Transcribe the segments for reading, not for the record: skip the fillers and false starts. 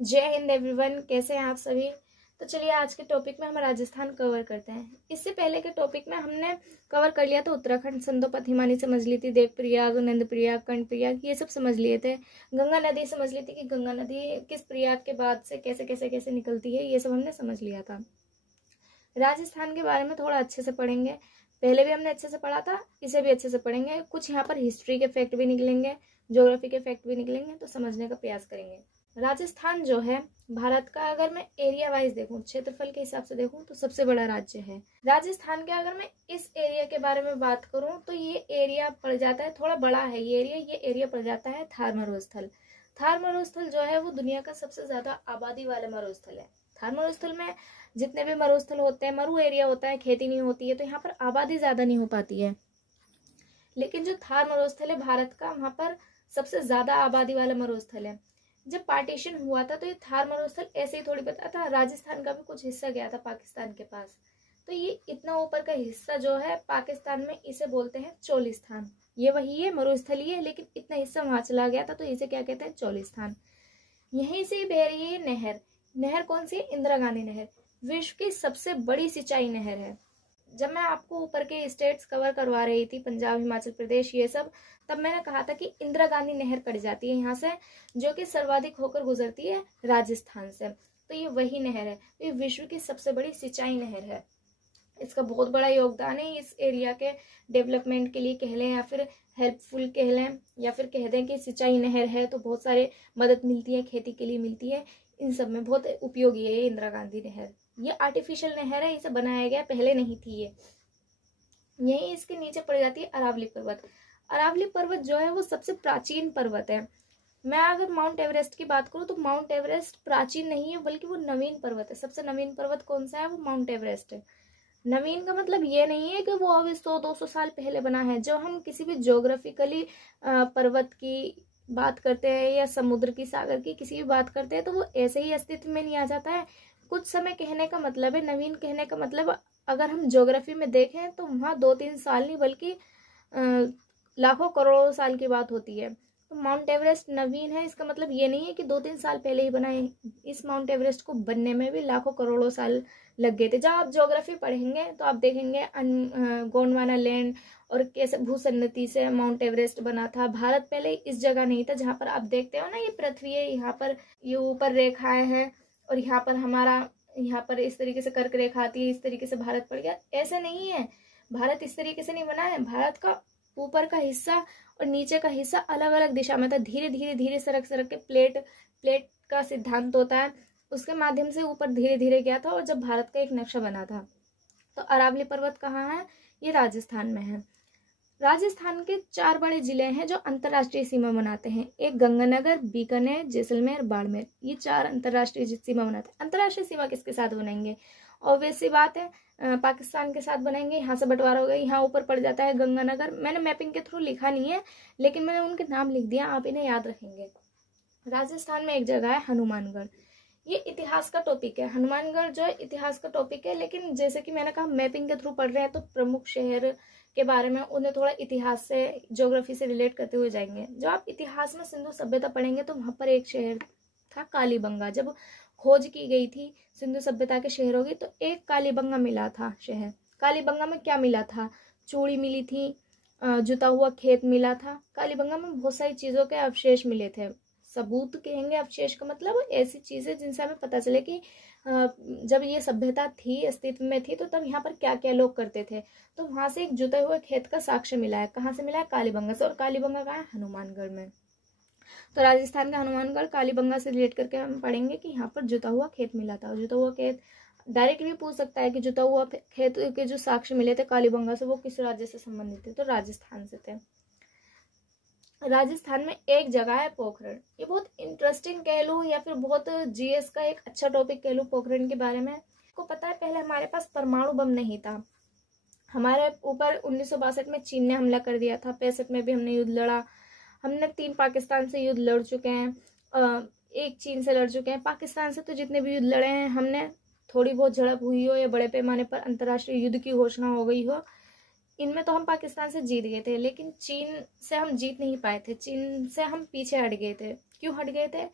जय हिंद एवरीवन, कैसे हैं आप सभी। तो चलिए आज के टॉपिक में हम राजस्थान कवर करते हैं। इससे पहले के टॉपिक में हमने कवर कर लिया था उत्तराखंड, संदोपत हिमानी समझ ली थी, देवप्रयाग, नंदप्रयाग, कर्णप्रयाग, ये सब समझ लिए थे। गंगा नदी समझ ली थी कि गंगा नदी किस प्रयाग के बाद से कैसे कैसे कैसे निकलती है, ये सब हमने समझ लिया था। राजस्थान के बारे में थोड़ा अच्छे से पढ़ेंगे, पहले भी हमने अच्छे से पढ़ा था, इसे भी अच्छे से पढ़ेंगे। कुछ यहाँ पर हिस्ट्री के फैक्ट भी निकलेंगे, ज्योग्राफी के फैक्ट भी निकलेंगे, तो समझने का प्रयास करेंगे। राजस्थान जो है भारत का, अगर मैं एरिया वाइज देखूं, क्षेत्रफल के हिसाब से देखूं, तो सबसे बड़ा राज्य है राजस्थान के। अगर मैं इस एरिया के बारे में बात करूं तो ये एरिया पड़ जाता है, थोड़ा बड़ा है ये एरिया पड़ जाता है थार मरुस्थल। थार मरुस्थल जो है वो दुनिया का सबसे ज्यादा आबादी वाला मरुस्थल है। थार मरुस्थल में जितने भी मरुस्थल होते हैं, मरु एरिया होता है, खेती नहीं होती है, तो यहाँ पर आबादी ज्यादा नहीं हो पाती है। लेकिन जो थार मरुस्थल है भारत का, वहां पर सबसे ज्यादा आबादी वाला मरुस्थल है। जब पार्टीशन हुआ था तो ये थार मरुस्थल ऐसे ही थोड़ी पता था, राजस्थान का भी कुछ हिस्सा गया था पाकिस्तान के पास। तो ये इतना ऊपर का हिस्सा जो है पाकिस्तान में, इसे बोलते हैं चोलिस्तान। ये वही है, मरुस्थल ही है, लेकिन इतना हिस्सा वहां चला गया था, तो इसे क्या कहते हैं, चोलिस्तान। यहीं से बह रही है नहर। नहर कौन सी? इंदिरा गांधी नहर। विश्व की सबसे बड़ी सिंचाई नहर है। जब मैं आपको ऊपर के स्टेट्स कवर करवा रही थी, पंजाब, हिमाचल प्रदेश, ये सब, तब मैंने कहा था कि इंदिरा गांधी नहर कट जाती है यहाँ से, जो कि सर्वाधिक होकर गुजरती है राजस्थान से। तो ये वही नहर है। ये विश्व की सबसे बड़ी सिंचाई नहर है। इसका बहुत बड़ा योगदान है इस एरिया के डेवलपमेंट के लिए, कह लें या फिर हेल्पफुल कह लें, या फिर कह दें कि सिंचाई नहर है तो बहुत सारे मदद मिलती है, खेती के लिए मिलती है, इन सब में बहुत उपयोगी है ये इंदिरा गांधी नहर। ये आर्टिफिशियल नहर है, इसे बनाया गया, पहले नहीं थी ये। यही इसके नीचे पड़ जाती है अरावली पर्वत। अरावली पर्वत जो है वो सबसे प्राचीन पर्वत है। मैं अगर माउंट एवरेस्ट की बात करूं तो माउंट एवरेस्ट प्राचीन नहीं है, बल्कि वो नवीन पर्वत है। सबसे नवीन पर्वत कौन सा है? वो माउंट एवरेस्ट है। नवीन का मतलब ये नहीं है कि वो अभी 100-200 साल पहले बना है। जब हम किसी भी ज्योग्राफिकली पर्वत की बात करते हैं या समुद्र की, सागर की, किसी भी बात करते हैं, तो वो ऐसे ही अस्तित्व में नहीं आ जाता है। कुछ समय कहने का मतलब है, नवीन कहने का मतलब, अगर हम ज्योग्राफी में देखें तो वहाँ 2-3 साल नहीं बल्कि लाखों करोड़ों साल की बात होती है। तो माउंट एवरेस्ट नवीन है, इसका मतलब ये नहीं है कि 2-3 साल पहले ही बना है। इस माउंट एवरेस्ट को बनने में भी लाखों करोड़ों साल लग गए थे। जब आप ज्योग्राफी पढ़ेंगे तो आप देखेंगे गोंडवाना लैंड और कैसे भूसन्नति से माउंट एवरेस्ट बना था। भारत पहले इस जगह नहीं था जहां पर आप देखते हो ना, ये पृथ्वी है, यहाँ पर ये ऊपर रेखाएं हैं और यहाँ पर हमारा, यहाँ पर इस तरीके से कर्क रेखा आती है, इस तरीके से भारत पड़ गया। ऐसा नहीं है, भारत इस तरीके से नहीं बना है। भारत का ऊपर का हिस्सा और नीचे का हिस्सा अलग अलग दिशा में था। धीरे धीरे धीरे सरक सरक के प्लेट का सिद्धांत होता है, उसके माध्यम से ऊपर धीरे धीरे गया था और जब भारत का एक नक्शा बना था। तो अरावली पर्वत कहाँ है? ये राजस्थान में है। राजस्थान के 4 बड़े जिले हैं जो अंतर्राष्ट्रीय सीमा बनाते हैं। एक गंगानगर, बीकानेर, जैसलमेर, बाड़मेर, ये 4 अंतर्राष्ट्रीय सीमा बनाते हैं। अंतर्राष्ट्रीय सीमा किसके साथ बनाएंगे? ऑब्वियस सी बात है, पाकिस्तान के साथ बनाएंगे। यहाँ से बंटवारा हो गया, यहाँ ऊपर पड़ जाता है गंगानगर। मैंने मैपिंग के थ्रू लिखा नहीं है, लेकिन मैंने उनके नाम लिख दिया, आप इन्हें याद रखेंगे। राजस्थान में एक जगह है हनुमानगढ़। ये इतिहास का टॉपिक है। हनुमानगढ़ जो है इतिहास का टॉपिक है, लेकिन जैसे कि मैंने कहा मैपिंग के थ्रू पढ़ रहे हैं तो प्रमुख शहर के बारे में उन्हें थोड़ा इतिहास से, ज्योग्राफी से रिलेट करते हुए जाएंगे। जब आप इतिहास में सिंधु सभ्यता पढ़ेंगे तो वहां पर एक शहर था कालीबंगा। जब खोज की गई थी सिंधु सभ्यता के शहरों की, तो एक कालीबंगा मिला था शहर। कालीबंगा में क्या मिला था? चूड़ी मिली थी, जुता हुआ खेत मिला था। कालीबंगा में बहुत सारी चीजों के अवशेष मिले थे। सबूत कहेंगे, अवशेष का मतलब ऐसी चीजें जिनसे हमें पता चले कि जब ये सभ्यता थी, अस्तित्व में थी, तो तब यहाँ पर क्या क्या लोग करते थे। तो वहां से एक जुते हुए खेत का साक्ष्य मिला है। कहाँ से मिला है? कालीबंगा से। और कालीबंगा कहाँ है? हनुमानगढ़ में। तो राजस्थान का हनुमानगढ़ कालीबंगा से रिलेट करके हम पढ़ेंगे कि यहाँ पर जुता हुआ खेत मिला था। जुता हुआ खेत डायरेक्ट भी पूछ सकता है कि जुता हुआ खेत के जो साक्ष्य मिले थे कालीबंगा से, वो किस राज्य से संबंधित थे? तो राजस्थान से थे। राजस्थान में एक जगह है पोखरण। ये बहुत इंटरेस्टिंग कह लूँ या फिर बहुत जीएस का एक अच्छा टॉपिक कह लूँ पोखरण के बारे में। आपको पता है पहले हमारे पास परमाणु बम नहीं था। हमारे ऊपर 1962 में चीन ने हमला कर दिया था, 65 में भी हमने युद्ध लड़ा। हमने 3 पाकिस्तान से युद्ध लड़ चुके हैं, 1 चीन से लड़ चुके हैं। पाकिस्तान से तो जितने भी युद्ध लड़े हैं, हमने थोड़ी बहुत झड़प हुई हो या बड़े पैमाने पर अंतर्राष्ट्रीय युद्ध की घोषणा हो गई हो, इनमें तो हम पाकिस्तान से जीत गए थे। लेकिन चीन से हम जीत नहीं पाए थे, चीन से हम पीछे हट गए थे। क्यों हट गए थे?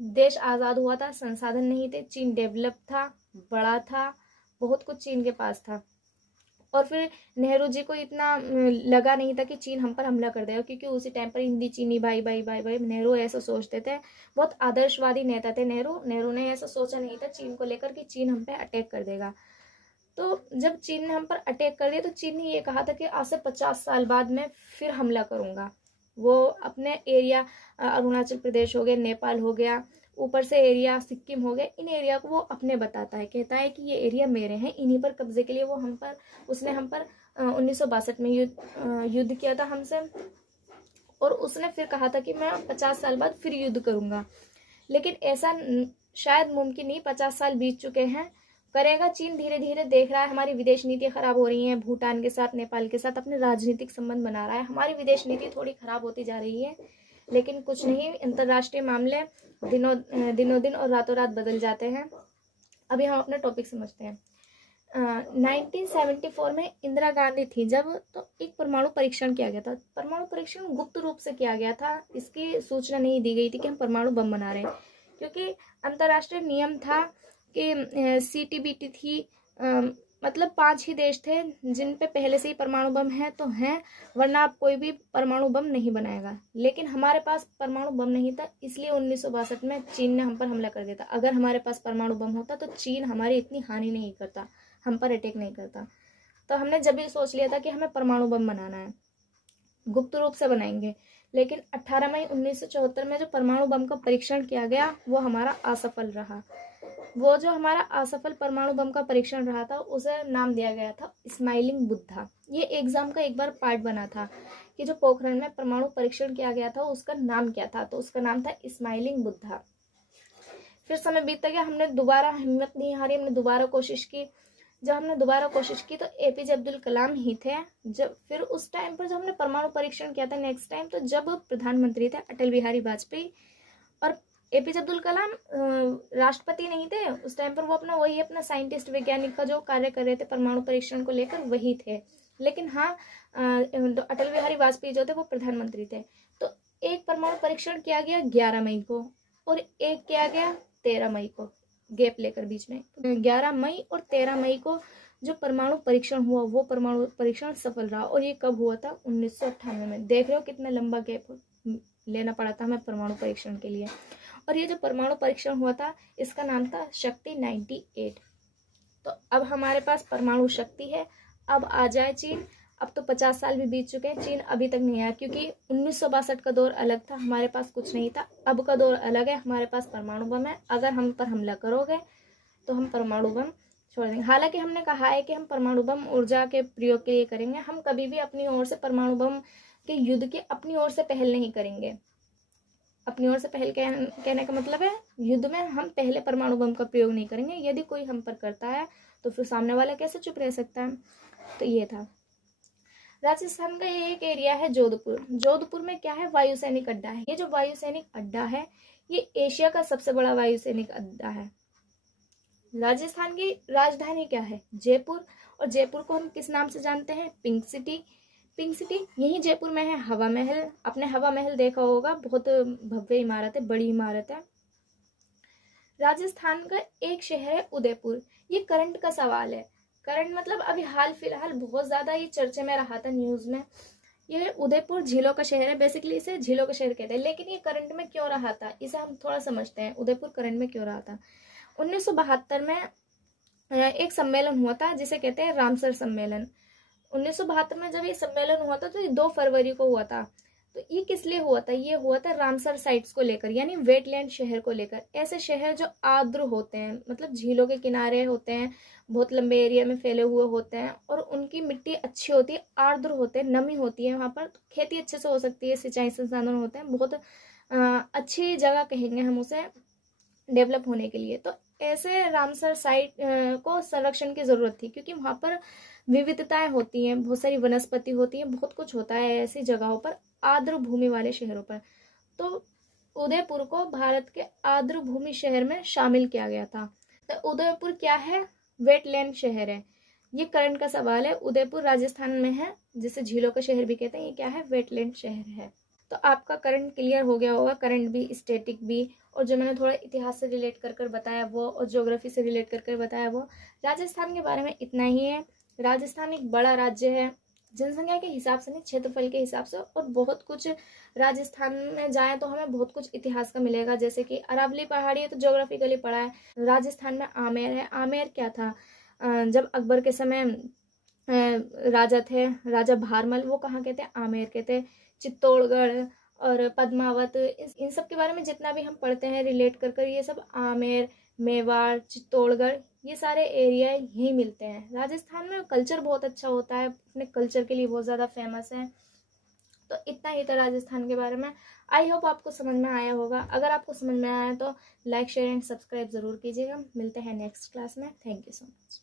देश आज़ाद हुआ था, संसाधन नहीं थे, चीन डेवलप था, बड़ा था, बहुत कुछ चीन के पास था। और फिर नेहरू जी को इतना लगा नहीं था कि चीन हम पर हमला कर देगा, क्योंकि उसी टाइम पर हिंदी चीनी भाई भाई भाई भाई, नेहरू ऐसा सोचते थे। बहुत आदर्शवादी नेता थे नेहरू ने ऐसा सोचा नहीं था चीन को लेकर कि चीन हम पे अटैक कर देगा। तो जब चीन ने हम पर अटैक कर दिया तो चीन ने ये कहा था कि आज से 50 साल बाद मैं फिर हमला करूंगा। वो अपने एरिया अरुणाचल प्रदेश हो गया, नेपाल हो गया, ऊपर से एरिया सिक्किम हो गया, इन एरिया को वो अपने बताता है, कहता है कि ये एरिया मेरे हैं, इन्हीं पर कब्जे के लिए वो उसने हम पर 1962 में युद्ध किया था हमसे। और उसने फिर कहा था कि मैं 50 साल बाद फिर युद्ध करूंगा, लेकिन ऐसा शायद मुमकिन नहीं। 50 साल बीत चुके हैं, करेगा चीन। धीरे धीरे देख रहा है हमारी विदेश नीति खराब हो रही है, भूटान के साथ, नेपाल के साथ अपने राजनीतिक संबंध बना रहा है, हमारी विदेश नीति थोड़ी खराब होती जा रही है। लेकिन कुछ नहीं, अंतर्राष्ट्रीय मामले दिनों दिन और रातों रात बदल जाते हैं। अभी हम अपना टॉपिक समझते हैं। 1974 में इंदिरा गांधी थी जब, तो एक परमाणु परीक्षण किया गया था। परमाणु परीक्षण गुप्त रूप से किया गया था, इसकी सूचना नहीं दी गई थी कि हम परमाणु बम बना रहे हैं, क्योंकि अंतर्राष्ट्रीय नियम था कि CTBT थी, मतलब 5 ही देश थे जिन पे पहले से ही परमाणु बम है तो हैं, वरना आप कोई भी परमाणु बम नहीं बनाएगा। लेकिन हमारे पास परमाणु बम नहीं था, इसलिए 1962 में चीन ने हम पर हमला कर दिया था। अगर हमारे पास परमाणु बम होता तो चीन हमारी इतनी हानि नहीं करता, हम पर अटैक नहीं करता। तो हमने जब भी सोच लिया था कि हमें परमाणु बम बनाना है, गुप्त रूप से बनाएंगे। लेकिन 18 मई 1974 में जो परमाणु बम का परीक्षण किया गया वो हमारा असफल रहा। वो जो हमारा असफल परमाणु बम का परीक्षण रहा था उसे नाम दिया गया था स्माइलिंग बुद्धा। ये एग्जाम का एक बार पार्ट बना था कि जो पोखरण में परमाणु परीक्षण किया गया था उसका नाम क्या था, तो उसका नाम था स्माइलिंग बुद्धा। फिर समय बीतता गया, हमने दोबारा हिम्मत नहीं हारी, हमने दोबारा कोशिश की। जब हमने दोबारा कोशिश की तो APJ अब्दुल कलाम ही थे। जब फिर उस टाइम पर जब हमने परमाणु परीक्षण किया था नेक्स्ट टाइम, तो जब प्रधानमंत्री थे अटल बिहारी वाजपेयी, और APJ अब्दुल कलाम राष्ट्रपति नहीं थे उस टाइम पर, वो अपना साइंटिस्ट वैज्ञानिक का जो कार्य कर रहे थे परमाणु परीक्षण को लेकर वही थे। लेकिन हाँ, अटल बिहारी वाजपेयी जो थे वो प्रधानमंत्री थे। तो एक परमाणु परीक्षण किया गया 11 मई को और एक किया गया 13 मई को, गैप लेकर बीच में। 11 मई और 13 मई को जो परमाणु परीक्षण हुआ वो परमाणु परीक्षण सफल रहा। और ये कब हुआ था? 1998 में। देख रहे हो कितना लंबा गैप लेना पड़ा था हमें परमाणु परीक्षण के लिए। और ये जो परमाणु परीक्षण हुआ था इसका नाम था शक्ति 98। तो अब हमारे पास परमाणु शक्ति है। अब आ जाए चीन। अब तो 50 साल भी बीत चुके हैं, चीन अभी तक नहीं आया, क्योंकि 1962 का दौर अलग था, हमारे पास कुछ नहीं था। अब का दौर अलग है, हमारे पास परमाणु बम है। अगर हम पर हमला करोगे तो हम परमाणु बम छोड़ देंगे। हालांकि हमने कहा है कि हम परमाणु बम ऊर्जा के प्रयोग के लिए करेंगे, हम कभी भी अपनी ओर से परमाणु बम के युद्ध के अपनी ओर से पहल नहीं करेंगे। अपनी ओर से पहल कहने का मतलब है युद्ध में हम पहले परमाणु बम का प्रयोग नहीं करेंगे। यदि कोई हम पर करता है तो फिर सामने वाला कैसे चुप रह सकता है। तो ये था। राजस्थान का ये एक एरिया है जोधपुर। जोधपुर में क्या है? वायुसैनिक अड्डा है। ये जो वायुसैनिक अड्डा है ये एशिया का सबसे बड़ा वायुसैनिक अड्डा है। राजस्थान की राजधानी क्या है? जयपुर। और जयपुर को हम किस नाम से जानते हैं? Pink city. पिंक सिटी यही जयपुर में है। हवा महल, आपने हवा महल देखा होगा, बहुत भव्य इमारत है, बड़ी इमारत है। राजस्थान का एक शहर है उदयपुर। ये करंट का सवाल है। करंट मतलब अभी हाल फिलहाल बहुत ज्यादा ये चर्चे में रहा था न्यूज में। ये उदयपुर झीलों का शहर है, बेसिकली इसे झीलों का शहर कहते हैं। लेकिन ये करंट में क्यों रहा था इसे हम थोड़ा समझते हैं। उदयपुर करंट में क्यों रहा था? 1972 में एक सम्मेलन हुआ था जिसे कहते हैं रामसर सम्मेलन। 1972 में जब ये सम्मेलन हुआ था तो ये 2 फरवरी को हुआ था। तो ये किस लिए हुआ था? ये हुआ था रामसर साइट्स को लेकर, यानी वेटलैंड शहर को लेकर। ऐसे शहर जो आर्द्र होते हैं, मतलब झीलों के किनारे होते हैं, बहुत लंबे एरिया में फैले हुए होते हैं और उनकी मिट्टी अच्छी होती है, आर्द्र होते हैं, नमी होती है वहाँ पर, तो खेती अच्छे से हो सकती है, सिंचाई संसाधन होते हैं, बहुत अच्छी जगह कहेंगे हम उसे डेवलप होने के लिए। तो ऐसे रामसर साइट को संरक्षण की जरूरत थी, क्योंकि वहाँ पर विविधताएं होती हैं, बहुत सारी वनस्पति होती है, बहुत कुछ होता है ऐसी जगहों पर, आर्द्र भूमि वाले शहरों पर। तो उदयपुर को भारत के आर्द्र भूमि शहर में शामिल किया गया था। तो उदयपुर क्या है? वेटलैंड शहर है। ये करंट का सवाल है। उदयपुर राजस्थान में है, जिसे झीलों का शहर भी कहते हैं। ये क्या है? वेटलैंड शहर है। तो आपका करंट क्लियर हो गया होगा, करंट भी, स्टैटिक भी और जो मैंने थोड़ा इतिहास से रिलेट कर कर बताया वो, और ज्योग्राफी से रिलेट कर कर बताया वो। राजस्थान के बारे में इतना ही है। राजस्थान एक बड़ा राज्य है, जनसंख्या के हिसाब से नहीं, क्षेत्रफल के हिसाब से, और बहुत कुछ राजस्थान में जाएं तो हमें बहुत कुछ इतिहास का मिलेगा। जैसे कि अरावली पहाड़ी है तो ज्योग्राफिकली पढ़ा है। राजस्थान में आमेर है। आमेर क्या था, जब अकबर के समय राजा थे, राजा भारमल, वो कहाँ के थे, आमेर के थे। चित्तौड़गढ़ और पद्मावत, इन सब के बारे में जितना भी हम पढ़ते हैं रिलेट कर कर, ये सब आमेर, मेवाड़, चित्तौड़गढ़, ये सारे एरिया यही मिलते हैं। राजस्थान में कल्चर बहुत अच्छा होता है, अपने कल्चर के लिए बहुत ज़्यादा फेमस है। तो इतना ही था राजस्थान के बारे में। आई होप आपको समझ में आया होगा। अगर आपको समझ में आया तो लाइक, शेयर एंड सब्सक्राइब ज़रूर कीजिएगा। मिलते हैं नेक्स्ट क्लास में। Thank you so much.